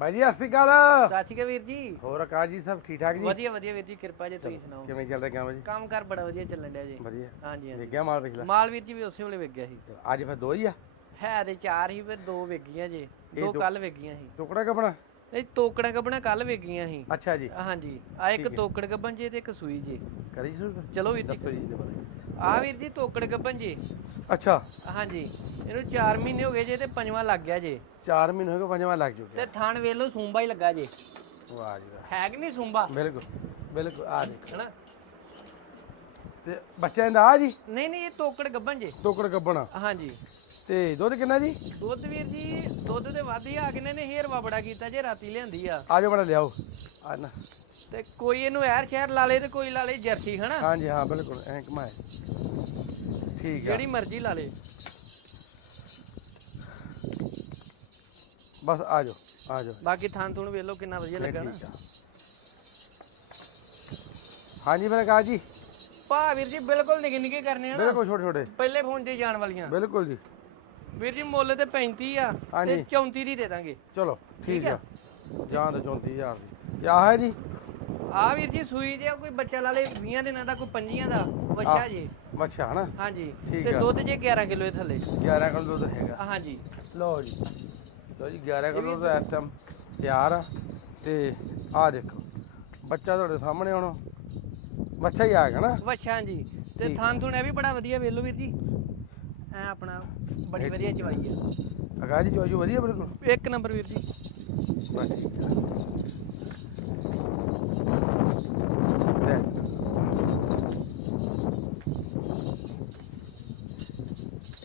ਬਾਈ ਜੀ ਸਤਿ ਸ਼੍ਰੀ ਅਕਾਲ। ਸਤਿ ਸ਼੍ਰੀ ਅਕਾਲ ਵੀਰ ਜੀ। ਹੋਰ ਆਕਾਸ਼ ਜੀ ਸਭ ਠੀਕ ਠਾਕ ਜੀ? ਵਧੀਆ ਵਧੀਆ ਵੀਰ ਜੀ ਕਿਰਪਾ ਜੇ ਤੁਸੀਂ ਸੁਣਾਓ। ਕਿਵੇਂ ਚੱਲ ਰਿਹਾ ਕੰਮ ਜੀ? ਕੰਮ ਕਰ ਬੜਾ ਵਧੀਆ ਚੱਲਣ ਡਿਆ ਜੀ। ਵਧੀਆ। ਹਾਂਜੀ ਹਾਂਜੀ। ਵੇਖਿਆ ਮਾਲ ਪਿਛਲਾ? ਮਾਲ ਵੀਰ ਜੀ ਵੀ ਉਸੇ ਵੇਲੇ ਵਿਕ ਗਿਆ ਸੀ। ਅੱਜ ਫਿਰ ਦੋ ਹੀ ਆ? ਹੈ ਤੇ ਚਾਰ ਹੀ ਫਿਰ ਦੋ ਵਿਕ ਗਈਆਂ ਜੇ ਦੋ ਕੱਲ ਵਿਕ ਗਈਆਂ ਸੀ। ਟੁਕੜਾ ਕਪਣਾ ਨਹੀਂ ਤੋਕੜਾਂ ਕੱਬਣਾ ਕੱਲ ਵਿਕ ਗਈਆਂ ਸੀ। ਅੱਛਾ ਜੀ। ਹਾਂਜੀ ਆ ਇੱਕ ਤੋਕੜ ਗੱਬਨ ਜੇ ਤੇ ਇੱਕ ਸੂਈ ਜੇ। ਕਰੀ ਸ਼ੁਰੂ? ਚਲੋ ਵੀਰ ਜੀ। ਦੱਸੋ ਜੀ ਇਹਦੇ ਬਾਰੇ। ਆ ਵੀਰ ਜੀ ਤੋਕੜ ਗੱਬਨ ਜੇ। ਅੱਛਾ। ਹਾਂਜੀ ਇਹਨੂੰ 4 ਮਹੀਨੇ ਹੋ ਗਏ ਜੇ ਤੇ ਪੰਜਵਾਂ ਲੱਗ ਗਿਆ ਜੇ। 4 ਮਹੀਨੇ ਹੋ ਗਏ ਪੰਜਵਾਂ ਲੱਗ ਚੁੱਕਿਆ। ਤੇ ਥਾਣ ਵੇਖ ਲਓ ਸੂੰਬਾ ਹੀ ਲੱਗਾ ਜੇ। ਵਾਹ ਜੀ ਹੈ ਕਿ ਨਹੀਂ ਸੂੰਬਾ? ਬਿਲਕੁਲ ਬਿਲਕੁਲ ਆ ਦੇਖ। ਹਨਾ? ਤੇ ਬੱਚਿਆਂ ਦਾ ਆ ਜੀ? ਨਹੀਂ ਨਹੀਂ ਇਹ ਤੋਕੜ ਗੱਬਨ ਜੇ। ਟੁਕੜ ਕੱਪਣਾ ਹਾਂਜੀ। ਤੇ ਦੁੱਧ ਕਿੰਨਾ ਜੀ? ਦੁੱਧ ਵੀਰ ਜੀ ਦੁੱਧ ਤੇ ਵੱਧ ਹੀ ਆ ਕਿਨੇ ਨੇ ਹੇਰਵਾ ਬੜਾ ਕੀਤਾ ਜੇ ਰਾਤੀ ਲਿਆਂਦੀ ਆ। ਆ ਜਾਓ ਬੜਾ ਲਿਆਓ। ਆ ਨਾ। ਤੇ ਕੋਈ ਇਹਨੂੰ ਐਰ ਸ਼ਹਿਰ ਲਾ ਲੇ ਤੇ ਕੋਈ ਲਾ ਲੇ ਜਰਸੀ ਹਨਾ? ਹਾਂਜੀ ਹਾਂ ਬਿਲਕੁਲ ਐਂ ਕਮਾਏ ਠੀਕ ਆ। ਜਿਹੜੀ ਮਰਜ਼ੀ ਲਾ ਲੇ। ਬਸ ਆ ਜਾਓ ਆ ਜਾਓ। ਬਾਕੀ ਥਾਂ ਥੂਣ ਵੇਖ ਲਓ ਕਿੰਨਾ ਵਧੀਆ ਲੱਗਾ ਨਾ। ਠੀਕ ਆ। ਹਾਂਜੀ ਮੈਂ ਕਹਾ ਜੀ। ਭਾ ਵੀਰ ਜੀ ਬਿਲਕੁਲ ਨਿੱਕੇ ਨਿੱਕੇ ਕਰਨੇ ਆ ਨਾ। ਬਿਲਕੁਲ ਛੋਟੇ ਛੋਟੇ ਪਹਿਲੇ ਫੋਨ 'ਚ ਹੀ ਜਾਣ ਵਾਲੀਆਂ। ਬਿਲਕੁਲ ਜੀ। ਵੀਰ ਜੀ ਮੁੱਲ ਤੇ 35 ਆ ਤੇ ਹਾਂਜੀ। 34 ਦੀ ਦੇ ਦਾਂਗੇ। ਚਲੋ ਠੀਕ ਠੀਕ ਆ? ਜਾਂ ਤਾਂ 34000 ਦੀ। ਆਹ ਹੈ ਜੀ? ਆ ਵੀਰ ਜੀ ਸੂਈ ਜੇ ਕੋਈ ਬੱਚਾ ਲਾ ਲੇ 20 ਦਿਨਾਂ ਦਾ ਕੋਈ 25 ਦਾ ਬੱਚਾ ਜੀ। ਮੱਛਾ ਹਨਾ? ਹਾਂਜੀ। ਠੀਕ ਤੇ ਆ। ਦੁੱਧ ਜੇ 11 ਕਿਲੋ ਦੇ ਥੱਲੇ। 11 ਕਿਲੋ ਦੁੱਧ ਹੈਗਾ। ਹਾਂਜੀ। ਲਓ ਜੀ। ਲਓ ਜੀ 11 ਕਿਲੋ ਦਾ ਇਸ ਟਾਈਮ ਤਿਆਰ ਆ। ਤੇ ਆਹ ਦੇਖੋ ਬੱਚਾ ਤੁਹਾਡੇ ਸਾਹਮਣੇ ਹੁਣ ਬੱਚਾ ਹੀ ਆ ਗਿਆ ਨਾ? ਵੱਛਾ ਜੀ ਤੇ ਠੀਕ ਥਾਂ ਥੂਣ ਇਹ ਵੀ ਬੜਾ ਵਧੀਆ ਵੇਖ ਲਓ ਵੀਰ ਜੀ। ਐ ਆਪਣਾ ਬੜੀ ਵਧੀਆ ਚਵਾਈ ਆ। ਅਗਾ ਜੀ ਚੋਜੂ ਵਧੀਆ ਬਿਲਕੁਲ? ਇੱਕ ਨੰਬਰ ਵੀਰ ਜੀ। ਬਸ ਠੀਕ ਆ ਲੈ। ਜੀ।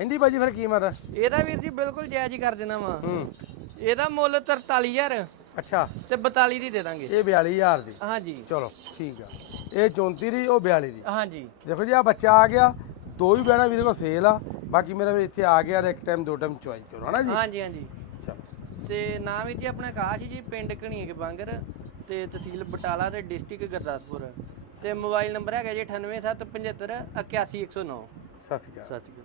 ਇੰਦੀ ਬਾਜੀ ਫਿਰ ਕੀਮਤ ਆ ਇਹਦਾ ਵੀਰ ਜੀ ਬਿਲਕੁਲ ਜਾਇਜ਼ ਹੀ ਕਰ ਦੇਣਾ ਵਾ। ਹੂੰ। ਇਹਦਾ ਮੁੱਲ 43000 ਅੱਛਾ। ਤੇ 42 ਦੀ ਦੇ ਦਾਂਗੇ। ਇਹ 42000 ਦੀ। ਹਾਂਜੀ। ਚਲੋ ਠੀਕ ਆ। ਇਹ 34 ਦੀ ਉਹ 42 ਦੀ। ਹਾਂਜੀ। ਦੇਖੋ ਜੀ ਆ ਬੱਚਾ ਆ ਗਿਆ। ਦੋ ਹੀ ਬੈਣਾ ਵੀਰੇ ਕੋਲ ਸੇਲ ਆ। ਬਾਕੀ ਮੇਰਾ ਵੀ ਇੱਥੇ ਆ ਗਿਆ ਇੱਕ ਟਾਈਮ ਦੋ ਟਾਈਮ ਚੁਆਈ ਕਰੋ ਹਨਾ ਜੀ? ਹਾਂਜੀ ਹਾਂਜੀ। ਤੇ ਨਾਮ ਜੀ ਆਪਣਾ ਆਕਾਸ਼ ਜੀ ਪਿੰਡ ਘਣੀਏ ਕੇ ਬਾਂਗਰ ਤੇ ਤਹਿਸੀਲ ਬਟਾਲਾ ਤੇ ਡਿਸਟ੍ਰਿਕਟ ਗੁਰਦਾਸਪੁਰ ਤੇ ਮੋਬਾਈਲ ਨੰਬਰ ਹੈਗਾ ਜੀ 98775 81109 ਸਤਿ ਸ਼੍ਰੀ ਅਕਾਲ। ਸਤਿ ਸ਼੍ਰੀ ਅਕਾਲ।